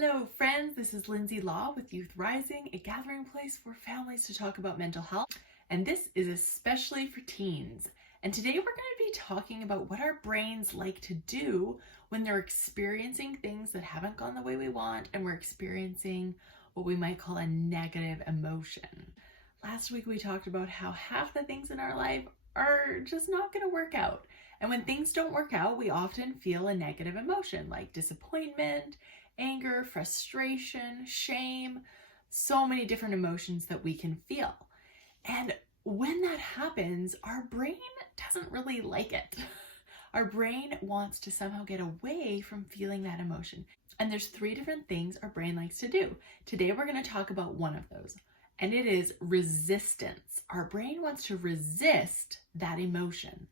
Hello friends, this is Lindsay Law with Youth Rising, a gathering place for families to talk about mental health. And this is especially for teens. And today we're going to be talking about what our brains like to do when they're experiencing things that haven't gone the way we want and we're experiencing what we might call a negative emotion. Last week we talked about how half the things in our life are just not going to work out. And when things don't work out, we often feel a negative emotion like disappointment, anger, frustration, shame, so many different emotions that we can feel. And when that happens, our brain doesn't really like it. Our brain wants to somehow get away from feeling that emotion. And there's 3 different things our brain likes to do. Today we're going to talk about one of those, and it is resistance. Our brain wants to resist that emotion.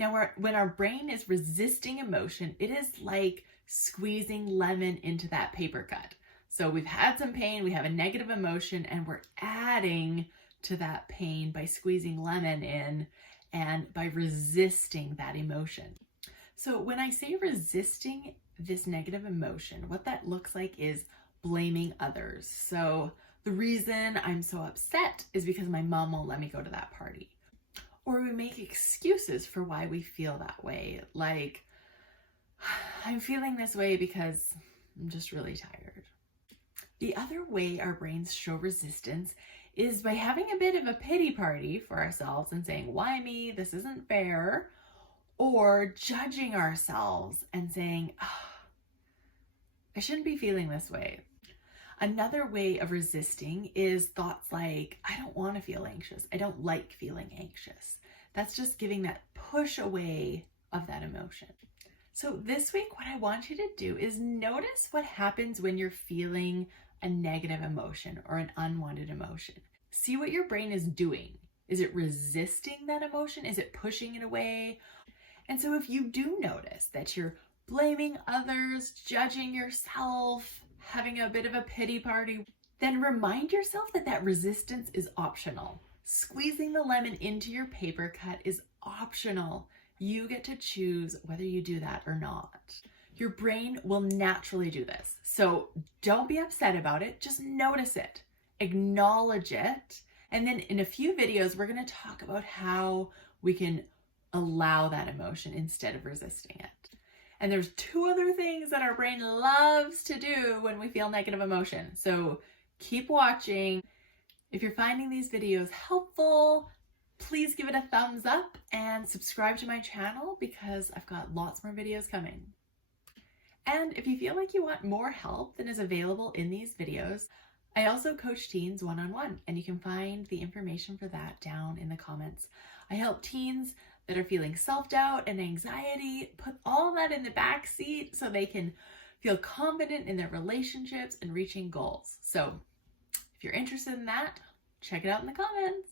Now, when our brain is resisting emotion, it is like squeezing lemon into that paper cut. So we've had some pain, we have a negative emotion, and we're adding to that pain by squeezing lemon in and by resisting that emotion. So when I say resisting this negative emotion, what that looks like is blaming others. So the reason I'm so upset is because my mom won't let me go to that party. Or we make excuses for why we feel that way, like, I'm feeling this way because I'm just really tired. The other way our brains show resistance is by having a bit of a pity party for ourselves and saying, why me? This isn't fair. Or judging ourselves and saying, I shouldn't be feeling this way. Another way of resisting is thoughts like, I don't want to feel anxious. I don't like feeling anxious. That's just giving that push away of that emotion. So this week, what I want you to do is notice what happens when you're feeling a negative emotion or an unwanted emotion. See what your brain is doing. Is it resisting that emotion? Is it pushing it away? And so if you do notice that you're blaming others, judging yourself, having a bit of a pity party, then remind yourself that that resistance is optional. Squeezing the lemon into your paper cut is optional. You get to choose whether you do that or not. Your brain will naturally do this. So don't be upset about it. Just notice it, acknowledge it. And then in a few videos, we're going to talk about how we can allow that emotion instead of resisting it. And there's 2 other things that our brain loves to do when we feel negative emotion. So keep watching. If you're finding these videos helpful, please give it a thumbs up and subscribe to my channel because I've got lots more videos coming. And if you feel like you want more help than is available in these videos, I also coach teens one-on-one, and you can find the information for that down in the comments. I help teens that are feeling self-doubt and anxiety put all that in the back seat so they can feel confident in their relationships and reaching goals. So if you're interested in that, check it out in the comments.